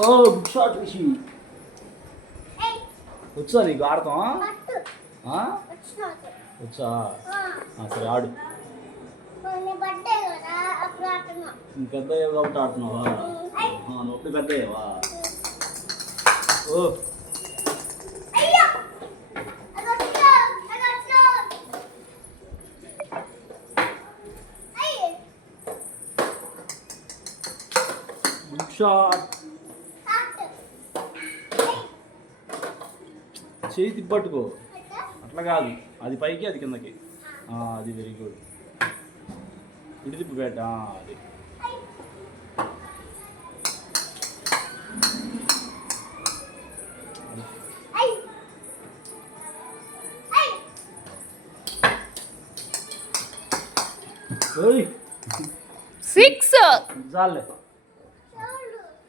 ఓ good shot Rishi. వచ్చా నీకు ఆడతాం? వచ్చా? సరే ఆడు. పెద్ద కాబట్టి ఆడుతున్నావా? నొప్పి పెద్దయ్యావా? ఓ గుడ్ షాట్. చేయి తిప్పట్టుకో, అట్లా కాదు, అది పైకి అది కిందకి. అది వెరీ గుడ్. ఇటు తిప్పు బేట. అది సిక్స్. చాలే.